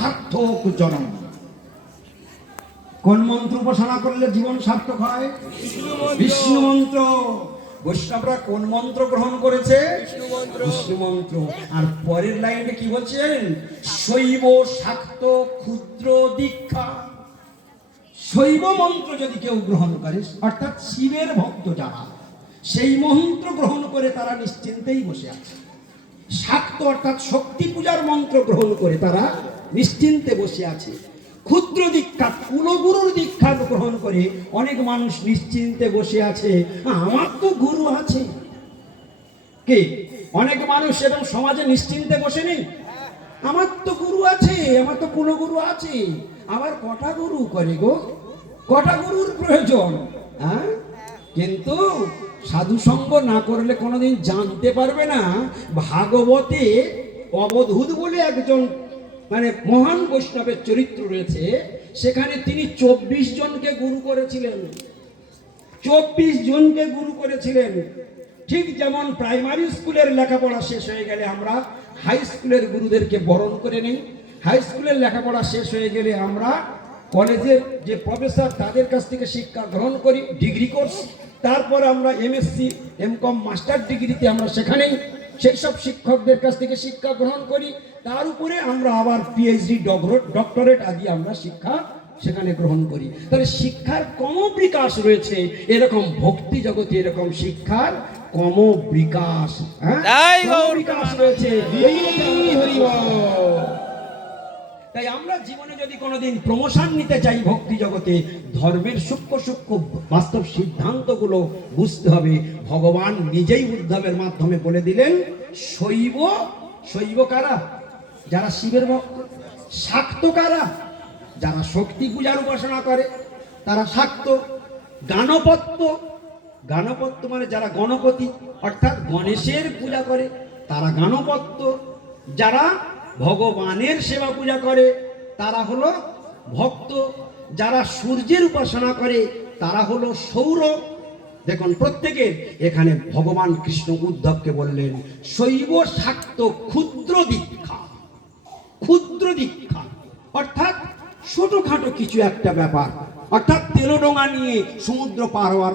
সার্থক জনম। কোন মন্ত্র উপাসনা করলে জীবন সার্থক হয়? বিষ্ণু মন্ত্র। বৈষ্ণবরা কোন মন্ত্র গ্রহণ করেছে? বিষ্ণু মন্ত্র। আর পরের লাইনে কি বলছেন? শৈব শাক্ত ক্ষুদ্র দীক্ষা। শৈব মন্ত্র যদি কেউ গ্রহণ করে অর্থাৎ শিবের ভক্ত যারা সেই মন্ত্র গ্রহণ করে তারা নিশ্চিন্তেই বসে আছে। শাক্ত অর্থাৎ শক্তি পূজার মন্ত্র গ্রহণ করে তারা নিশ্চিন্তে বসে আছে। ক্ষুদ্র দীক্ষা, কুলগুরুর দীক্ষা গ্রহণ করে অনেক মানুষ নিশ্চিন্তে বসে আছে। আমার তো গুরু আছে। কে? অনেক মানুষ এরকম সমাজে নিশ্চিন্তে বসে নেই? আমার তো গুরু আছে, আমার তো কুলগুরু আছে। আবার কটা গুরু করে গো? কটা গুরুর প্রয়োজন? হ্যাঁ কিন্তু সাধু সঙ্গ না করলে কোনোদিন জানতে পারবে না। ভাগবতে অবধূত বলে একজন মানে মহান বৈষ্ণবের চরিত্র রয়েছে, সেখানে তিনি চব্বিশ জনকে গুরু করেছিলেন। চব্বিশ জনকে গুরু করেছিলেন। ঠিক যেমন প্রাইমারি স্কুলের লেখাপড়া শেষ হয়ে গেলে আমরা হাই স্কুলের গুরুদেরকে বরণ করে নেই, হাই স্কুলের লেখাপড়া শেষ হয়ে গেলে আমরা কলেজের যে প্রফেসর, তাদের কাছ থেকে শিক্ষা গ্রহণ করি, ডিগ্রি কোর্স। তারপর আমরা এমএসসি, এমকম মাস্টার ডিগ্রিতে আমরা সেখানেই সেই সব শিক্ষকদের কাছ থেকে শিক্ষা গ্রহণ করি। তার উপরে আমরা আবার পিএইচডি ডক্টরেট আদি আমরা শিক্ষা সেখানে গ্রহণ করি। তাহলে শিক্ষার কম বিকাশ রয়েছে। এরকম ভক্তি জগতে এরকম শিক্ষার কম বিকাশ হ্যাঁ বিকাশ রয়েছে। তাই আমরা জীবনে যদি কোনোদিন প্রমোশন নিতে চাই ভক্তি জগতে, ধর্মের সূক্ষ্ম সূক্ষ্ম বাস্তব সিদ্ধান্তগুলো বুঝতে হবে। ভগবান নিজেই উদ্ধবের মাধ্যমে বলে দিলেন, শৈব শৈব কারা? যারা শিবের ভক্ত। শাক্ত কারা? যারা শক্তি পূজার উপাসনা করে, তারা শাক্ত। গানপত্য গানপত্য মানে যারা গণপতি, অর্থাৎ গণেশের পূজা করে, তারা গানপত্য। যারা ভগবানের সেবা পূজা করে, তারা হলো ভক্ত। যারা সূর্যের উপাসনা করে, তারা হলো সৌর। দেখুন প্রত্যেকের এখানে ভগবান কৃষ্ণ উদ্ধবকে বললেন, শৈব শাক্ত ক্ষুদ্র দীক্ষা। ক্ষুদ্র দীক্ষা। অর্থাৎ ছোটখাটো কিছু একটা ব্যাপার। অর্থাৎ তেলোডোঙা নিয়ে সমুদ্র পার হওয়ার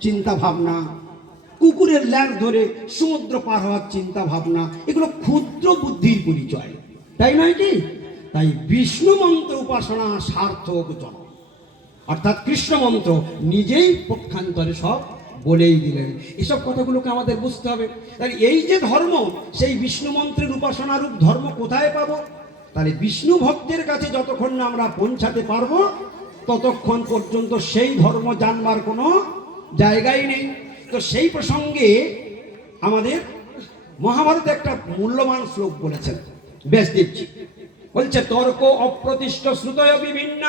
চিন্তা ভাবনা কুকুরের ল্যাং ধরে সমুদ্র পার হওয়ার চিন্তা ভাবনা, এগুলো ক্ষুদ্র বুদ্ধির পরিচয়। তাই নয় কি? তাই বিষ্ণু মন্ত্র উপাসনা সার্থক জন অর্থাৎ কৃষ্ণ মন্ত্র নিজেই পক্ষান্তরে সব বলেই দিলেন। এসব কথাগুলোকে আমাদের বুঝতে হবে। তাহলে এই যে ধর্ম, সেই বিষ্ণু মন্ত্রের উপাসনারূপ ধর্ম কোথায় পাবো? তাহলে বিষ্ণু ভক্তের কাছে যতক্ষণ না আমরা পৌঁছাতে পারব, ততক্ষণ পর্যন্ত সেই ধর্ম জানবার কোনো জায়গাই নেই। তো সেই প্রসঙ্গে আমাদের মহাভারতে একটা মূল্যবান শ্লোক বলেছেন। বেশ ব্যাসদেবজি বলছে, তর্ক অপ্রতিষ্ঠ শ্রুতয় বিভিন্ন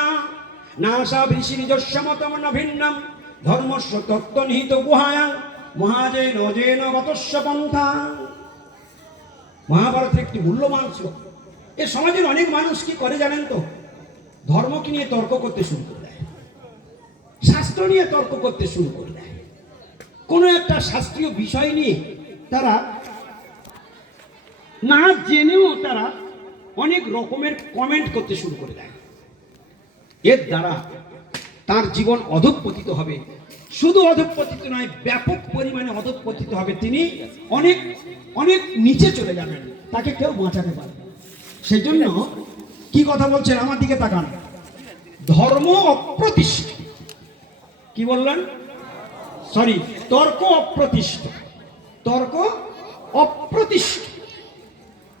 নাশা ভৃষি নিজস্ব মতম ন ভিন্নম, ধর্মস্ব তত্ত্ব নিহিত গুহায়া মহাজেন অজেন গতস্ব পন্থা। মহাভারতের একটি মূল্যবান শ্লোক। এ সমাজের অনেক মানুষ কি করে জানেন তো? ধর্মকে নিয়ে তর্ক করতে শুরু করে দেয়। শাস্ত্র নিয়ে তর্ক করতে শুরু করে কোনো একটা শাস্ত্রীয় বিষয় নিয়ে তারা না জেনেও তারা অনেক রকমের কমেন্ট করতে শুরু করে দেয়। এর দ্বারা তার জীবন অধঃপতিত হবে। শুধু অধঃপতিত নয়, ব্যাপক পরিমাণে অধঃপতিত হবে। তিনি অনেক অনেক নিচে চলে যাবেন। তাকে কেউ বাঁচাতে পারবে না। সেই জন্য কি কথা বলছেন? আমার দিকে তাকান। ধর্ম অপ্রতিষ্ঠিত। কি বললেন? সরি তর্ক অপ্রতিষ্ঠ। তর্ক অপ্রতিষ্ঠ।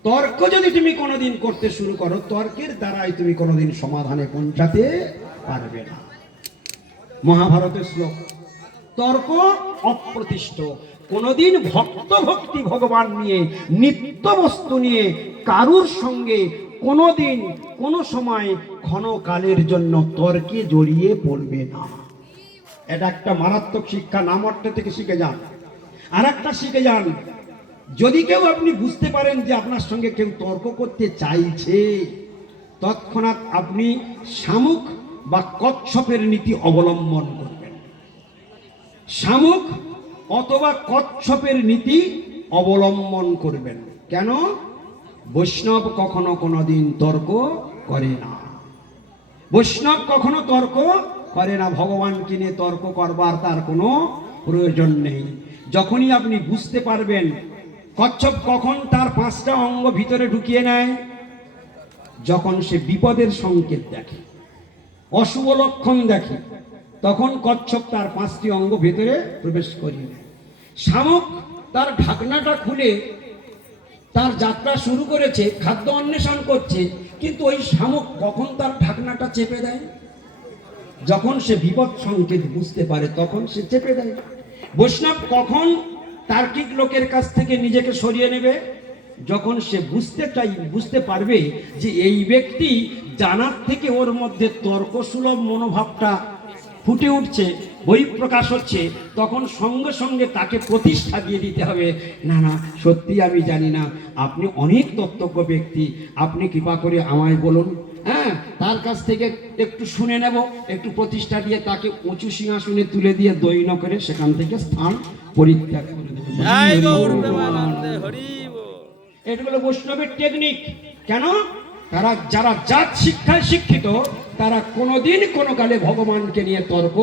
তর্ক যদি তুমি কোনোদিন করতে শুরু করো, তর্কের দ্বারাই তুমি কোনোদিন সমাধানে পৌঁছাতে পারবে না। মহাভারতের শ্লোক, তর্ক অপ্রতিষ্ঠ। কোনোদিন ভক্ত ভক্তি ভগবান নিয়ে নিত্য বস্তু নিয়ে কারুর সঙ্গে কোনোদিন কোনো সময় ক্ষণকালের জন্য তর্কে জড়িয়ে পড়বে না। এটা একটা মারাত্মক শিক্ষা, নাম অর্থ থেকে শিখে যান। আর একটা শিখে যান, যদি কেউ আপনি বুঝতে পারেন যে আপনার সঙ্গে কেউ তর্ক করতে চাইছে, তৎক্ষণাৎ আপনি শামুক বা কচ্ছপের নীতি অবলম্বন করবেন। শামুক অথবা কচ্ছপের নীতি অবলম্বন করবেন। কেন? বৈষ্ণব কখনো কোনোদিন তর্ক করে না। বৈষ্ণব কখনো তর্ক করে না, ভগবানকে নিয়ে তর্ক করবার তার কোনো প্রয়োজন নেই। যখনই আপনি বুঝতে পারবেন, কচ্ছপ কখন তার পাঁচটা অঙ্গ ভিতরে ঢুকিয়ে নেয়, যখন সে বিপদের সংকেত দেখে, অশুভ লক্ষণ দেখে, তখন কচ্ছপ তার পাঁচটি অঙ্গ ভেতরে প্রবেশ করিয়ে নেয়। শামুক তার ঢাকনাটা খুলে তার যাত্রা শুরু করেছে, খাদ্য অন্বেষণ করছে, কিন্তু ওই শামুক কখন তার ঢাকনাটা চেপে দেয়? যখন সে বিপদ সংকেত বুঝতে পারে, তখন সে চেপে দেয়। বৈষ্ণব কখন তার্কিক লোকের কাছ থেকে নিজেকে সরিয়ে নেবে? যখন সে বুঝতে চাই, বুঝতে পারবে যে এই ব্যক্তি জানার থেকে ওর মধ্যে তর্কসুলভ মনোভাবটা ফুটে উঠছে বহিঃপ্রকাশ হচ্ছে তখন সঙ্গে সঙ্গে তাকে প্রতিষ্ঠা দিয়ে দিতে হবে। না না সত্যি আমি জানি না আপনি অনেক তত্ত্বজ্ঞ ব্যক্তি আপনি কৃপা করে আমায় বলুন হ্যাঁ? তার কাছ থেকে একটু শুনে নেব একটু প্রতিষ্ঠা দিয়ে তাকে উঁচু সিংহাসনে তুলে দিয়ে দৈন করে সেখান থেকে স্থান পরিত্যাগ করে দেবো। জয় গৌর প্রেমানন্দে হরি বল। এটা হলো বৈষ্ণবের টেকনিক কেন? তারা যারা জাত শিক্ষায় শিক্ষিত, তারা কোনোদিন কোনো কালে ভগবানকে নিয়ে তর্ক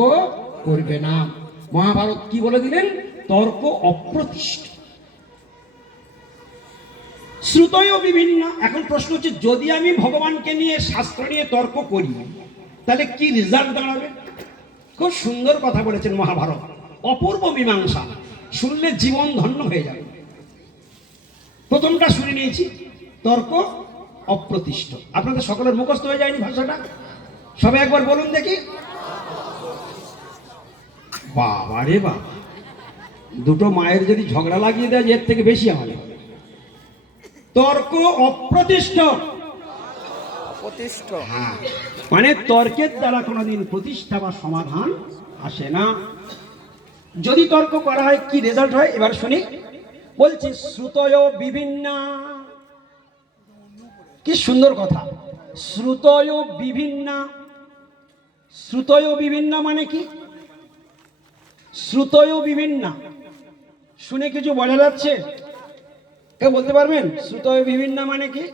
করবে না। মহাভারত কি বলে দিলেন? তর্ক অপ্রতিষ্ঠ শ্রুতয় বিভিন্ন। এখন প্রশ্ন হচ্ছে, যদি আমি ভগবানকে নিয়ে শাস্ত্র নিয়ে তর্ক করি, তাহলে কি রেজাল্ট দাঁড়াবে? খুব সুন্দর কথা বলেছেন মহাভারত। অপূর্ব মীমাংসা। শুনলে জীবন ধন্য হয়ে যাবে। প্রথমটা শুনে নিয়েছি। তর্ক অপ্রতিষ্ঠ। আপনাদের সকলের মুখস্থ হয়ে যায়নি ভাষাটা? সবাই একবার বলুন দেখি। বাবা রে বাবা। দুটো মায়ের যদি ঝগড়া লাগিয়ে দেয় এর থেকে বেশি আমাদের। তর্ক অপ্রতিষ্ঠ। প্রতিষ্ঠ হ্যাঁ। মানে তর্কের দ্বারা কোনোদিন প্রতিষ্ঠা বা সমাধান আসে না। যদি তর্ক করা হয় কি রেজাল্ট হয়? এবার শুনি। বলছি শ্রুতয় বিভিন্ন কি সুন্দর কথা। শ্রুতয় বিভিন্ন। শ্রুতয় বিভিন্ন মানে কি? শ্রুতয় বিভিন্ন। শুনে কিছু বোঝা যাচ্ছে? কেউ বলতে পারবেন? শ্রুতয় বিভিন্ন মানে কি?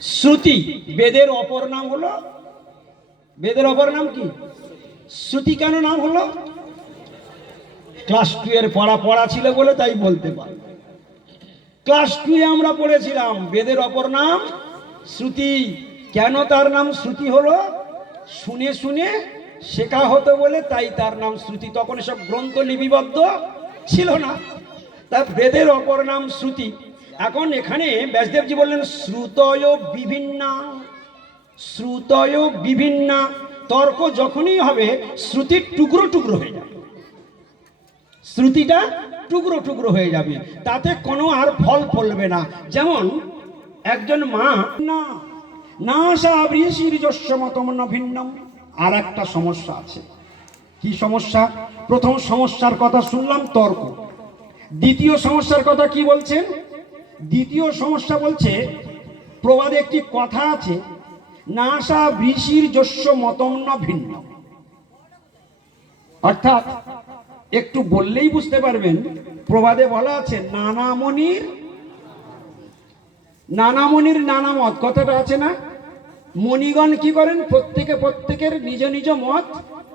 শ্রুতি, বেদের অপর নাম হলো? বেদের অপর নাম কি? শ্রুতি কেন নাম হলো? ক্লাস টু এর পড়া পড়া ছিল বলে তাই বলতে পারি ক্লাস টু এ আমরা পড়েছিলাম। বেদের অপর নাম শ্রুতি। কেন তার নাম শ্রুতি হলো? শুনে শুনে শেখা হতো বলে তাই তার নাম শ্রুতি। তখন এসব গ্রন্থ লিপিবদ্ধ ছিল না। তার বেদের অপর নাম শ্রুতি। এখন এখানে ব্যাসদেবজি বললেন, শ্রুতয় বিভিন্ন শ্রুতয় বিভিন্ন। তর্ক যখনই হবে, শ্রুতির টুকরো টুকরো হয়ে যাবে। শ্রুতিটা টুকরো টুকরো হয়ে যাবে। তাতে কোনো আর ফল ফলবে না। যেমন, একজন মা না না সা বৃষির যস্য মতম ন ভিন্নম। আর একটা সমস্যা আছে। কি সমস্যা? প্রথম সমস্যার কথা শুনলাম, তর্ক। দ্বিতীয় সমস্যার কথা কি বলছেন? দ্বিতীয় সমস্যা বলছে, প্রবাদে একটি কথা আছে নাসা বৃষির যস্য মতম ন ভিন্ন অর্থাৎ একটু বললেই বুঝতে পারবেন। প্রবাদে বলা আছে নানামণির নানামণির নানা মত কথাটা আছে না? মণিগণ কি করেন? প্রত্যেকে প্রত্যেকের নিজ নিজ মত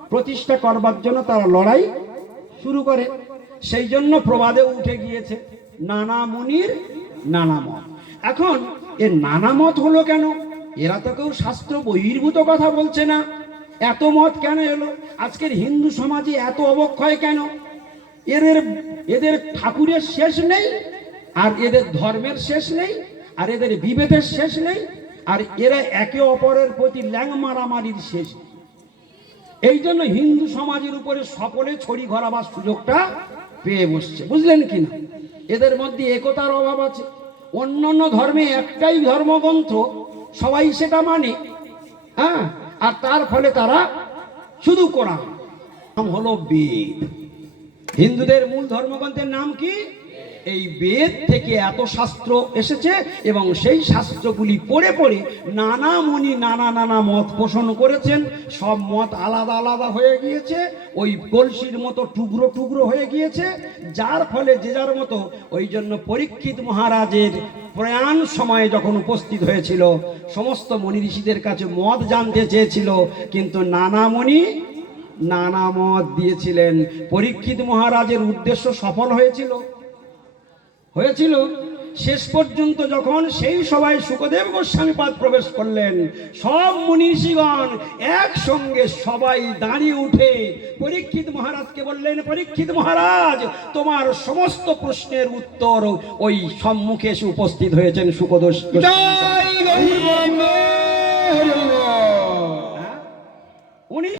প্রতিষ্ঠা করবার জন্য তারা লড়াই শুরু করে। সেই জন্য প্রবাদে উঠে গিয়েছে নানা মুনির নানা মত এখন এর নানা মত হলো কেন? এরা তো কেউ শাস্ত্র বহির্ভূত কথা বলছে না। এত মত কেন এলো? আজকের হিন্দু সমাজে এত অবক্ষয় কেন? এদের এদের ঠাকুরের শেষ নেই, আর এদের ধর্মের শেষ নেই, আর এদের বিভেদের শেষ নেই, আর এরা একে অপরের প্রতি ল্যাং মারামারির শেষ এই জন্য হিন্দু সমাজের উপরে সকলে ছড়ি ঘরাবার সুযোগটা পেয়ে বসছে। বুঝলেন কি না? এদের মধ্যে একতার অভাব আছে। অন্য অন্য ধর্মে একটাই ধর্মগ্রন্থ, সবাই সেটা মানে। হ্যাঁ? আর তার ফলে তারা শুধু কোরআন। হলো বেদ। হিন্দুদের মূল ধর্মগ্রন্থের নাম কি? এই বেদ থেকে এত শাস্ত্র এসেছে এবং সেই শাস্ত্রগুলি পড়ে পড়ে নানা মুনি নানা নানা মত পোষণ করেছেন। সব মত আলাদা আলাদা হয়ে গিয়েছে। ওই কলসির মতো টুকরো টুকরো হয়ে গিয়েছে। যার ফলে যে যার মতো ওই জন্য পরীক্ষিত মহারাজের প্রয়াণ সময়ে যখন উপস্থিত হয়েছিল, সমস্ত মনি ঋষিদের কাছে মত জানতে চেয়েছিল। কিন্তু নানা মনি নানা মত দিয়েছিলেন। পরীক্ষিত মহারাজের উদ্দেশ্য সফল হয়েছিল। হয়েছিল শেষ পর্যন্ত যখন সেই সবাই সুখদেব গোস্বামী পাদ প্রবেশ করলেন সব মনীষীগণ একসঙ্গে সবাই দাঁড়িয়ে উঠে পরীক্ষিত মহারাজকে বললেন পরীক্ষিত মহারাজ তোমার সমস্ত প্রশ্নের উত্তর ওই সম্মুখে এসে উপস্থিত হয়েছেন সুখদোষ বল। উনি